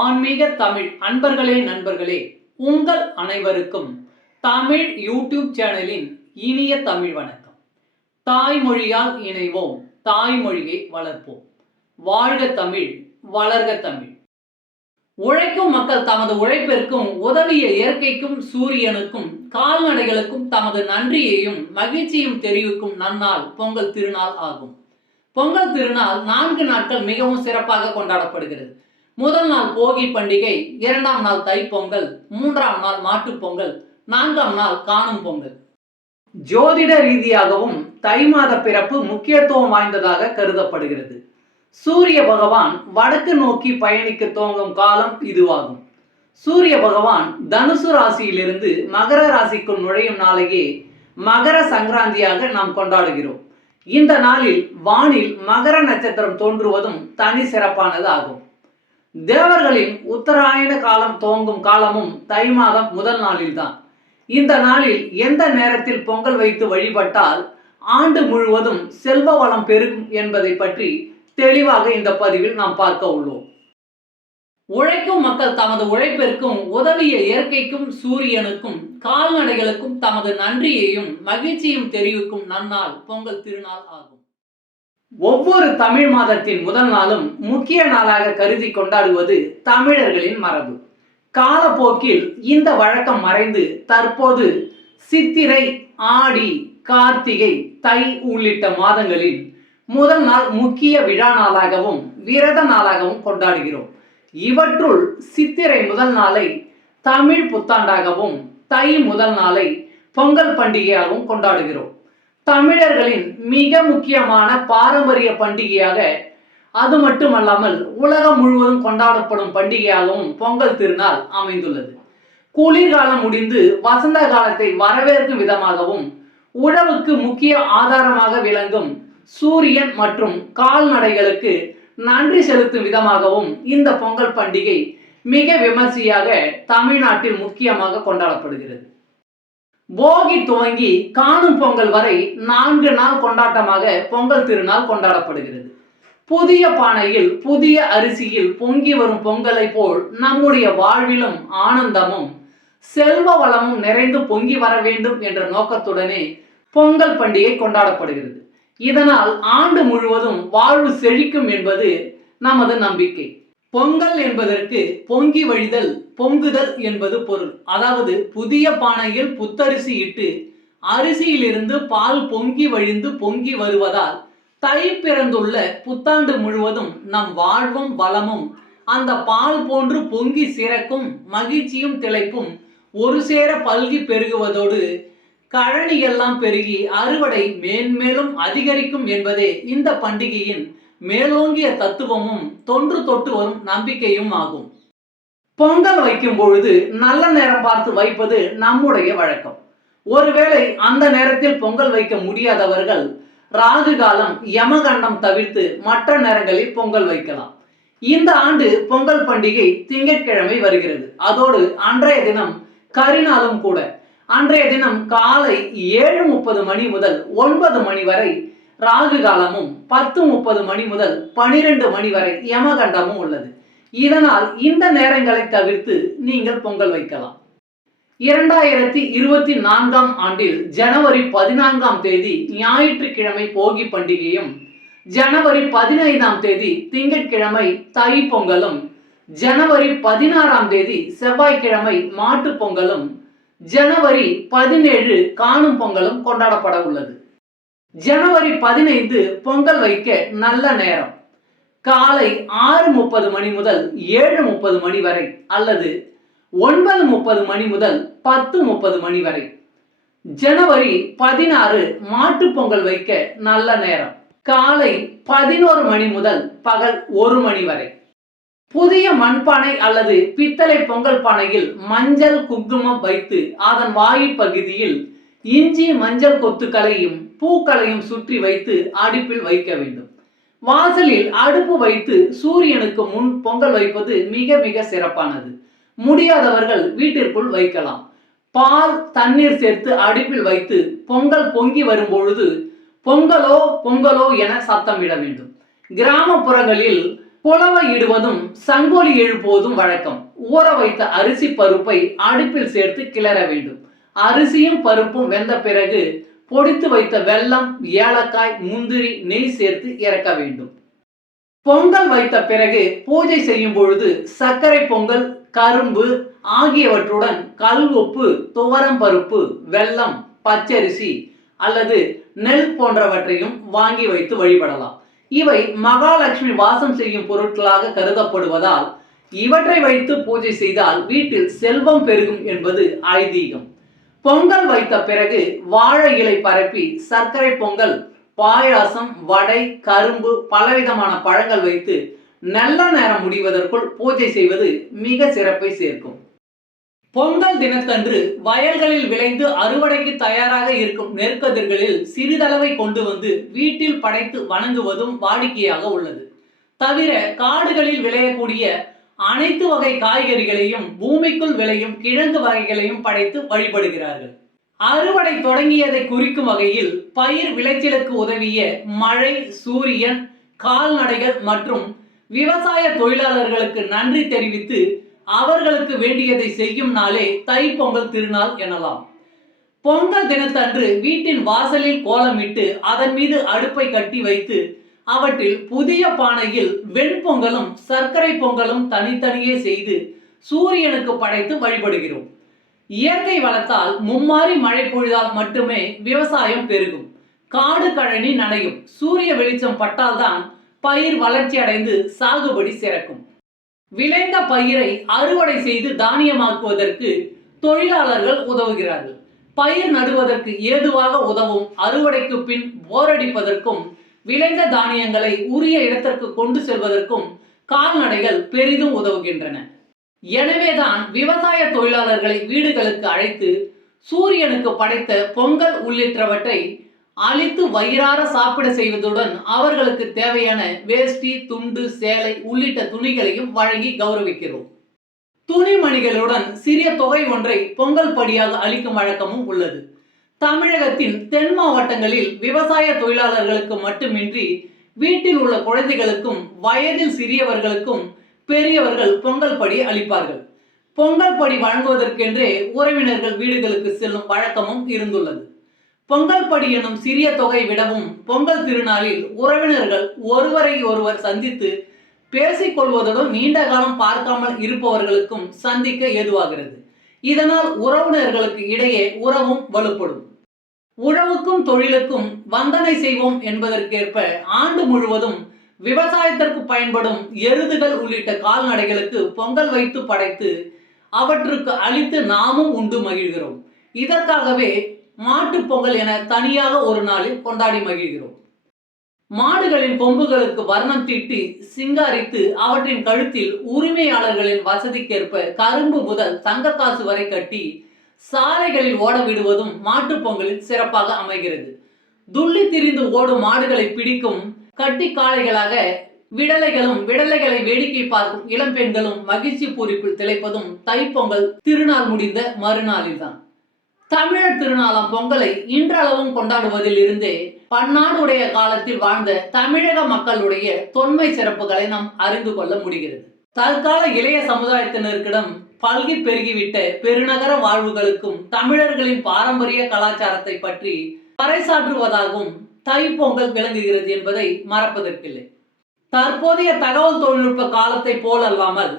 ஆன்மீக தமிழ் அன்பர்களே நண்பர்களே, உங்கள் அனைவருக்கும் தமிழ் யூடியூப் சேனலின் இனிய தமிழ் வணக்கம். தாய்மொழியால் இணைவோம், தாய்மொழியை வளர்ப்போம். வாழ்க தமிழ், வளர்க தமிழ். உழைக்கும் மக்கள் தமது உழைப்பிற்கும் உதவிய இயற்கைக்கும் சூரியனுக்கும் கால்நடைகளுக்கும் தமது நன்றியையும் மகிழ்ச்சியும் தெரிவிக்கும் நன்னாள் பொங்கல் திருநாள் ஆகும். பொங்கல் திருநாள் 4 நாட்கள் மிகவும் சிறப்பாக கொண்டாடப்படுகிறது. முதல் நாள் போகி பண்டிகை, 2ஆம் நாள் தைப்பொங்கல், 3ஆம் நாள் மாட்டுப் பொங்கல், 4ஆம் நாள் காணும் பொங்கல். ஜோதிட ரீதியாகவும் தை மாத பிறப்பு முக்கியத்துவம் வாய்ந்ததாக கருதப்படுகிறது. சூரிய பகவான் வடக்கு நோக்கி பயணிக்க துவங்கும் காலம் இதுவாகும். சூரிய பகவான் தனுசு ராசியிலிருந்து மகர ராசிக்குள் நுழையும் நாளையே மகர சங்கராந்தியாக நாம் கொண்டாடுகிறோம். இந்த நாளில் வானில் மகர நட்சத்திரம் தோன்றுவதும் தனி சிறப்பானது ஆகும். தேவர்களின் உத்தராயண காலம் துவங்கும் காலமும் தை மாதம் முதல் நாளில்தான். இந்த நாளில் எந்த நேரத்தில் பொங்கல் வைத்து வழிபட்டால் ஆண்டு முழுவதும் செல்வ வளம் பெருகும் என்பதை பற்றி தெளிவாக இந்த பதிவில் நாம் பார்க்க உள்ளோம். உழைக்கும் மக்கள் தமது உழைப்பிற்கும் உதவிய இயற்கைக்கும் சூரியனுக்கும் கால்நடைகளுக்கும் தமது நன்றியையும் மகிழ்ச்சியும் தெரிவிக்கும் நன்னாள் பொங்கல் திருநாள் ஆகும். ஒவ்வொரு தமிழ் மாதத்தின் முதல் நாளும் முக்கிய நாளாக கருதி கொண்டாடுவது தமிழர்களின் மரபு. காலப்போக்கில் இந்த வழக்கம் மறைந்து தற்போது சித்திரை, ஆடி, கார்த்திகை, தை உள்ளிட்ட மாதங்களில் முதல் நாள் முக்கிய விழா நாளாகவும் விரத நாளாகவும் கொண்டாடுகிறோம். இவற்றுள் சித்திரை முதல் நாளை தமிழ் புத்தாண்டாகவும் தை முதல் நாளை பொங்கல் பண்டிகையாகவும் கொண்டாடுகிறோம். தமிழர்களின் மிக முக்கியமான பாரம்பரிய பண்டிகையாக, அது மட்டுமல்லாமல் உலகம் முழுவதும் கொண்டாடப்படும் பண்டிகையாகவும் பொங்கல் திருநாள் அமைந்துள்ளது. குளிர்காலம் முடிந்து வசந்த காலத்தை வரவேற்கும் விதமாகவும் உழவுக்கு முக்கிய ஆதாரமாக விளங்கும் சூரியன் மற்றும் கால்நடைகளுக்கு நன்றி செலுத்தும் விதமாகவும் இந்த பொங்கல் பண்டிகை மிக விமர்சையாக தமிழ்நாட்டில் முக்கியமாக கொண்டாடப்படுகிறது. போகி துவங்கி காணும் பொங்கல் வரை 4 நாள் கொண்டாட்டமாக பொங்கல் திருநாள் கொண்டாடப்படுகிறது. புதிய பானையில் புதிய அரிசியில் பொங்கி வரும் பொங்கலை போல் நம்முடைய வாழ்விலும் ஆனந்தமும் செல்வ வளமும் நிறைந்து பொங்கி வர வேண்டும் என்ற நோக்கத்துடனே பொங்கல் பண்டிகை கொண்டாடப்படுகிறது. இதனால் ஆண்டு முழுவதும் வாழ்வு செழிக்கும் என்பது நமது நம்பிக்கை. பொங்கல் என்பதற்கு பொங்கி வழிதல், பொங்குதல் என்பது பொருள். அதாவது புதிய பானையில் புத்தரிசி இட்டு அரிசியிலிருந்து பால் பொங்கி வழிந்து பொங்கி வருவதால் தை பிறந்துள்ள புத்தாண்டு முழுவதும் நம் வாழ்வும் வளமும் அந்த பால் போன்று பொங்கி சிறக்கும், மகிழ்ச்சியும் திளைப்பும் ஒரு சேர பல்கி பெருகுவதோடு கழனி எல்லாம் பெருகி அறுவடை மேன்மேலும் அதிகரிக்கும் என்பதே இந்த பண்டிகையின் மேலோங்கிய தத்துவமும் தொன்று தொட்டு வரும் நம்பிக்கையும் ஆகும். பொங்கல் வைக்கும் பொழுது நல்ல நேரம் பார்த்து வைப்பது நம்முடைய வழக்கம். ஒருவேளை அந்த நேரத்தில் பொங்கல் வைக்க முடியாதவர்கள் ராகு காலம், யமகண்டம் தவிர்த்து மற்ற நேரங்களில் பொங்கல் வைக்கலாம். இந்த ஆண்டு பொங்கல் பண்டிகை திங்கட்கிழமை வருகிறது. அதோடு அன்றைய தினம் கரிநாளும் கூட. அன்றைய தினம் காலை 7:30 மணி முதல் 9 மணி வரை ராகு காலமும் 10:30 மணி முதல் 12 மணி வரை யமகண்டமும் உள்ளது. இதனால் இந்த நேரங்களை தவிர்த்து நீங்கள் பொங்கல் வைக்கலாம். 2024ஆம் ஆண்டில் ஜனவரி 14ஆம் தேதி ஞாயிற்றுக்கிழமை போகி பண்டிகையும், ஜனவரி 15ஆம் தேதி திங்கட்கிழமை தை பொங்கலும், ஜனவரி 16ஆம் தேதி செவ்வாய்க்கிழமை மாட்டு பொங்கலும், ஜனவரி 17 காணும் பொங்கலும் கொண்டாடப்பட உள்ளது. ஜனவரி 15 பொங்கல் வைக்க நல்ல நேரம் காலை 6:30 மணி முதல் 7:30 மணி வரை அல்லது 9:30 மணி முதல் 10:30 மணி வரை. ஜனவரி 16 மாட்டு பொங்கல் வைக்க நல்ல நேரம் காலை 11 மணி முதல் பகல் 1 மணி வரை. புதிய மண்பானை அல்லது பித்தளை பொங்கல் பானையில் மஞ்சள் குங்குமம் வைத்து அதன் வாய்ப்பகுதியில் இஞ்சி மஞ்சள் கொத்துக்களையும் பூக்களையும் சுற்றி வைத்து அடுப்பில் வைக்க வேண்டும். வாசலில் அடுப்பு வைத்து சூரியனுக்கு முன் பொங்கல் வைப்பது மிக மிக சிறப்பானது. முடியாதவர்கள் வீட்டிற்குள் வைக்கலாம். பால், தண்ணீர் சேர்த்து அடுப்பில் வைத்து பொங்கல் பொங்கி வரும் பொழுது பொங்கலோ பொங்கலோ என சத்தமிட வேண்டும். கிராமப்புறங்களில் குலவை இடுவதும் சங்கொலி எழுப்புவதும் வழக்கம். ஊற வைத்த அரிசி பருப்பை அடுப்பில் சேர்த்து கிளற வேண்டும். அரிசியும் பருப்பும் வெந்த பிறகு பொடித்து வைத்த வெல்லம், ஏலக்காய், முந்திரி, நெய் சேர்த்து இறக்க வேண்டும். பொங்கல் வைத்த பிறகு பூஜை செய்யும் பொழுது சர்க்கரை பொங்கல், கரும்பு ஆகியவற்றுடன் கல் உப்பு, துவரம் பருப்பு, வெல்லம், பச்சரிசி அல்லது நெல் போன்றவற்றையும் வாங்கி வைத்து வழிபடலாம். இவை மகாலட்சுமி வாசம் செய்யும் பொருட்களாக கருதப்படுவதால் இவற்றை வைத்து பூஜை செய்தால் வீட்டில் செல்வம் பெருகும் என்பது ஐதீகம். பொங்கல் வைத்த பிறகு வாழை இலை பரப்பி சர்க்கரை பொங்கல், பாயாசம், வடை, கரும்பு, பலவிதமான பழங்கள் வைத்து நல்ல நேரம் முடிவதற்குள் பூஜை செய்வது மிக சிறப்பை சேர்க்கும். பொங்கல் தினத்தன்று வயல்களில் விளைந்து அறுவடைக்கு தயாராக இருக்கும் நெற்கதிர்களில் சிறிதளவை கொண்டு வந்து வீட்டில் படைத்து வணங்குவதும் வாடிக்கையாக உள்ளது. தவிர காடுகளில் விளையக்கூடிய அனைத்து வகை காய்கறிகளையும், பூமிக்குள் விளையும் கிழங்கு வகைகளையும் படைத்து வழிபடுகிறார்கள். அறுவடை தொடங்கியதை குறிக்கும் வகையில் பயிர் விளைச்சலுக்கு உதவிய மழை, சூரியன், கால்நடைகள் மற்றும் விவசாய தொழிலாளர்களுக்கு நன்றி தெரிவித்து அவர்களுக்கு வேண்டியதை செய்யும் நாளே தைப்பொங்கல் திருநாள் எனலாம். பொங்கல் தினத்தன்று வீட்டின் வாசலில் கோலமிட்டு அதன் மீது அடுப்பை கட்டி வைத்து அவற்றில் புதிய பானையில் வெண்பொங்கலும் சர்க்கரை பொங்கலும் தனித்தனியே செய்து சூரியனுக்கு படைத்து வழிபடுகிறோம். இயற்கை வளத்தால் மும்மாறி மழை பொழிதால் மட்டுமே விவசாயம் பெருகும், காடு கழனி நனையும். சூரிய வெளிச்சம் பட்டால்தான் பயிர் வளர்ச்சி அடைந்து சாகுபடி சிறக்கும். விளைந்த பயிரை அறுவடை செய்து தானியமாக்குவதற்கு தொழிலாளர்கள் உதவுகிறார்கள். பயிர் நடுவதற்கு ஏதுவாக உதவும் அறுவடைக்கு பின் போரடிப்பதற்கும் விளைந்த தானியங்களை உரிய இடத்திற்கு கொண்டு செல்வதற்கும் கால்நடைகள் பெரிதும் உதவுகின்றன. எனவேதான் விவசாய தொழிலாளர்களை வீடுகளுக்கு அழைத்து சூரியனுக்கு படைத்த பொங்கல் உள்ளிட்டவற்றை அழித்து வயிறார சாப்பிட செய்வதுடன் அவர்களுக்கு தேவையான வேஷ்டி, துண்டு, சேலை உள்ளிட்ட துணிகளையும் வழங்கி கௌரவிக்கிறோம். துணிமணிகளுடன் சிறிய தொகை ஒன்றை பொங்கல் படியாக அளிக்கும் வழக்கமும் உள்ளது. தமிழகத்தின் தென் மாவட்டங்களில் விவசாய தொழிலாளர்களுக்கு மட்டுமின்றி வீட்டில் உள்ள குழந்தைகளுக்கும் வயதில் சிறியவர்களுக்கும் பெரியவர்கள் பொங்கல் படி அளிப்பார்கள். பொங்கல் படி வழங்குவதற்கென்றே உறவினர்கள் வீடுகளுக்கு செல்லும் வழக்கமும் இருந்துள்ளது. பொங்கல் படி எனும் சிறிய தொகை விடவும் பொங்கல் திருநாளில் உறவினர்கள் ஒருவரை ஒருவர் சந்தித்து பேசிக் கொள்வதுடன் நீண்ட காலம் பார்க்காமல் இருப்பவர்களுக்கும் சந்திக்க ஏதுவாகிறது. இதனால் உறவினர்களுக்கு இடையே உறவும் வலுப்படும். உழவுக்கும் தொழிலுக்கும் வந்தனை செய்வோம் என்பதற்கேற்ப ஆண்டு முழுவதும் விவசாயத்திற்கு பயன்படும் எருதுகள் உள்ளிட்ட கால்நடைகளுக்கு பொங்கல் வைத்து படைத்து அவற்றுக்கு அளித்து நாமும் உண்டு மகிழ்கிறோம். இதற்காகவே மாட்டு பொங்கல் என தனியாக ஒரு நாளில் கொண்டாடி மகிழ்கிறோம். மாடுகளின் கொம்புகளுக்கு வர்ணம் தீட்டி சிங்காரித்து அவற்றின் கழுத்தில் உரிமையாளர்களின் வசதிக்கேற்ப கரும்பு முதல் தங்கக்காசு வரை கட்டி சாலைகளில் ஓட விடுவதும் மாட்டு பொங்கலில் சிறப்பாக அமைகிறது. துள்ளி திரிந்து ஓடும் மாடுகளை பிடிக்கும் கட்டி காளைகளாக விடலைகளும் விடலைகளை வேடிக்கை பார்க்கும் இளம்பெண்களும் மகிழ்ச்சி பூரிப்பில் திளைப்பதும் தைப்பொங்கல் திருநாள் முடிந்த மறுநாளில்தான். தமிழர் திருநாளாம் பொங்கலை இன்றளவும் கொண்டாடுவதில் இருந்தே பன்னாடுடைய காலத்தில் வாழ்ந்த தமிழக மக்களுடைய தொன்மை சிறப்புகளை நாம் அறிந்து கொள்ள முடிகிறது. தற்கால இளைய சமுதாயத்தினருக்கிடம் பல்கி பெருகிவிட்ட பெருநகர வாழ்வுகளுக்கும் தமிழர்களின் பாரம்பரிய கலாச்சாரத்தை பற்றி பறைசாற்றுவதாகவும் தைப்பொங்கல் விளங்குகிறது என்பதை மறப்பதற்கில்லை. தற்போதைய தகவல் தொழில்நுட்ப காலத்தை போலல்லாமல்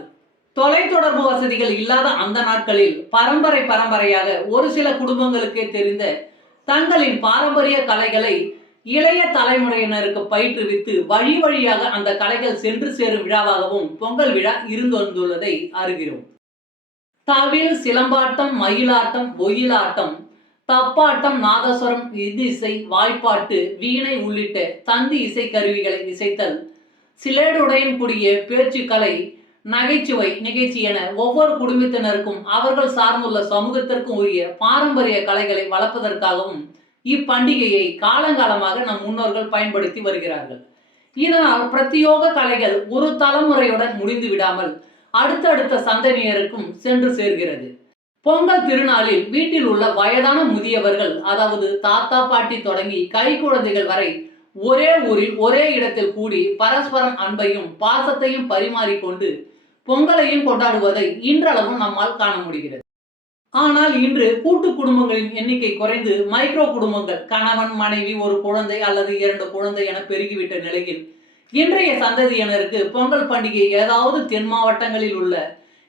தொலைத்தொடர்பு வசதிகள் இல்லாத அந்த நாட்களில் பரம்பரையாக ஒரு சில குடும்பங்களுக்கே தெரிந்த தங்களின் பாரம்பரிய கலைகளை இளைய தலைமுறையினருக்கு பயிற்றுவித்து வழி வழியாக அந்த கலைகள் சென்று சேரும் விழாவாகவும் பொங்கல் விழா இருந்து வந்துள்ளதை அறிகிறோம். தவில், சிலம்பாட்டம், மயிலாட்டம், ஒயிலாட்டம், தப்பாட்டம், நாதஸ்வரம், இசை, வாய்ப்பாட்டு, வீணை உள்ளிட்ட தந்தி இசை கருவிகளை இசைத்தல், சிலேடுடன் கூடிய பேச்சுக்கலை, நகைச்சுவை நிகழ்ச்சி என ஒவ்வொரு குடும்பத்தினருக்கும் அவர்கள் சார்ந்துள்ள சமூகத்திற்கும் உரிய பாரம்பரிய கலைகளை வளர்ப்பதற்காகவும் இப்பண்டிகையை காலங்காலமாக நம் முன்னோர்கள் பயன்படுத்தி வருகிறார்கள். இதனால் பிரத்யோக கலைகள் ஒரு தலைமுறையுடன் முடிந்து விடாமல் அடுத்தடுத்த சந்ததியினருக்கும் சென்று சேர்கிறது. பொங்கல் திருநாளில் வீட்டில் உள்ள வயதான முதியவர்கள், அதாவது தாத்தா பாட்டி தொடங்கி கை குழந்தைகள் வரை ஒரே ஊரில் ஒரே இடத்தில் கூடி பரஸ்பரம் அன்பையும் பாசத்தையும் பரிமாறிக்கொண்டு பொங்கலையும் கொண்டாடுவதை இன்றளவும் நம்மால் காண முடிகிறது. ஆனால் இன்று கூட்டு குடும்பங்களின் எண்ணிக்கை குறைந்து மைக்ரோ குடும்பங்கள், கணவன் மனைவி, ஒரு குழந்தை அல்லது 2 குழந்தை என பெருகிவிட்ட நிலையில் இன்றைய சந்ததியினருக்கு பொங்கல் பண்டிகை ஏதாவது தென் மாவட்டங்களில் உள்ள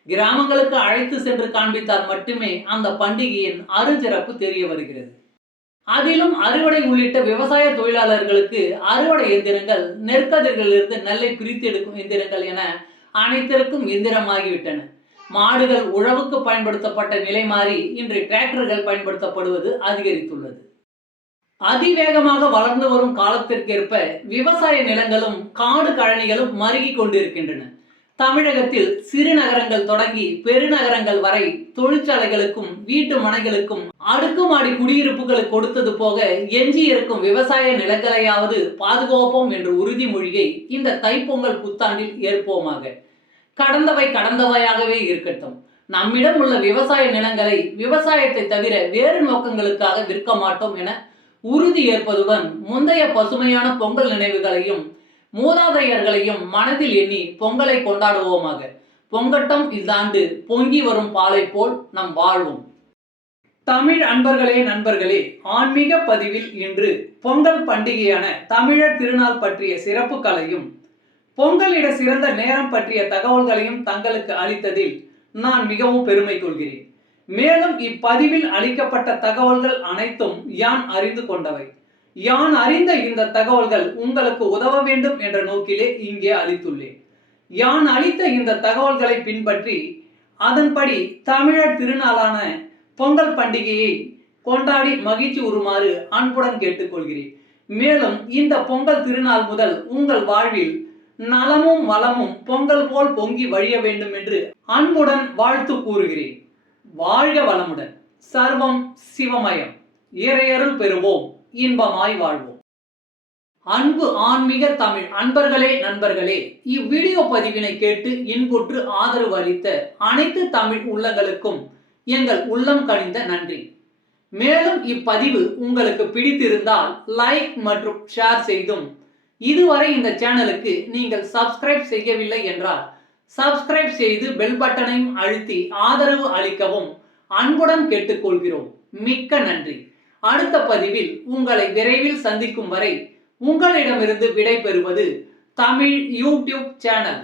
கிராமங்களுக்கு அழைத்து சென்று காண்பித்தால் மட்டுமே அந்த பண்டிகையின் அருஞ்சிறப்பு தெரிய வருகிறது. அதிலும் அறுவடை உள்ளிட்ட விவசாய தொழிலாளர்களுக்கு அறுவடை எந்திரங்கள், நெற்கதிர்களிலிருந்து நெல்லை பிரித்தெடுக்கும் எந்திரங்கள் என அனைத்திற்கும் எந்திரமாகிவிட்டன. மாடுகள் உழவுக்கு பயன்படுத்தப்பட்ட நிலை மாறி இன்று டிராக்டர்கள் பயன்படுத்தப்படுவது அதிகரித்துள்ளது. அதிவேகமாக வளர்ந்து வரும் காலத்திற்கேற்ப விவசாய நிலங்களும் காடு கழனிகளும் மருகி கொண்டிருக்கின்றன. தமிழகத்தில் சிறு நகரங்கள் தொடங்கி பெருநகரங்கள் வரை தொழிற்சாலைகளுக்கும் வீட்டு மனைகளுக்கும் அடுக்குமாடி குடியிருப்புகளுக்கு கொடுத்தது போக எஞ்சி இருக்கும் விவசாய நிலங்களையாவது பாதுகாப்போம் என்ற உறுதிமொழியை இந்த தைப்பொங்கல் புத்தாண்டில் ஏற்போமாக. கடந்தவை கடந்தவையாகவே இருக்கட்டும். நம்மிடம் உள்ள விவசாய நிலங்களை விவசாயத்தை தவிர வேறு நோக்கங்களுக்காக விற்க மாட்டோம் என உறுதி ஏற்பதுடன் முந்தைய பசுமையான பொங்கல் நினைவுகளையும் மூதாதையர்களையும் மனதில் எண்ணி பொங்கலை கொண்டாடுவோமாக. பொங்கட்டம் இந்தாண்டு பொங்கி வரும் பாலை போல் நம் வாழ்வோம். தமிழ் அன்பர்களே, நண்பர்களே, ஆன்மீக பதிவில் இன்று பொங்கல் பண்டிகையான தமிழர் திருநாள் பற்றிய சிறப்புகளையும் பொங்கலிட சிறந்த நேரம் பற்றிய தகவல்களையும் தங்களுக்கு அளித்ததில் நான் மிகவும் பெருமை கொள்கிறேன். மேலும் இப்பதிவில் அளிக்கப்பட்ட தகவல்கள் அனைத்தும் யான் அறிந்து கொண்டவை. யான் அறிந்த இந்த தகவல்கள் உங்களுக்கு உதவ வேண்டும் என்ற நோக்கிலே இங்கே அளித்துள்ளேன். யான் அளித்த இந்த தகவல்களை பின்பற்றி அதன்படி தமிழர் திருநாளான பொங்கல் பண்டிகையை கொண்டாடி மகிழ்ச்சி உறுமாறு அன்புடன் கேட்டுக்கொள்கிறேன். மேலும் இந்த பொங்கல் திருநாள் முதல் உங்கள் வாழ்வில் நலமும் வளமும் பொங்கல் போல் பொங்கி வழிய வேண்டும் என்று அன்புடன் வாழ்த்து கூறுகிறேன். வாழ்க வளமுடன். சர்வம் சிவமயம். இறையருள் பெறுவோம், இன்பமாய் வாழ்வோம். அன்பு ஆன்மீக தமிழ் அன்பர்களே, நண்பர்களே, இவ்வீடியோ பதிவினை கேட்டு இன்புற்று ஆதரவு அளித்த அனைத்து தமிழ் உள்ளங்களுக்கும் எங்கள் உள்ளம் கனிந்த நன்றி. மேலும் இப்பதிவு உங்களுக்கு பிடித்திருந்தால் லைக் மற்றும் ஷேர் செய்தும், இதுவரை இந்த சேனலுக்கு நீங்கள் சப்ஸ்கிரைப் செய்யவில்லை என்றால் சப்ஸ்கிரைப் செய்து பெல் பட்டனையும் அழுத்தி ஆதரவு அளிக்கவும் அன்புடன் கேட்டுக்கொள்கிறோம். மிக்க நன்றி. அடுத்த பதிவில் உங்களை விரைவில் சந்திக்கும் வரை உங்களிடமிருந்து விடை பெறுவது தமிழ் யூடியூப் சேனல்.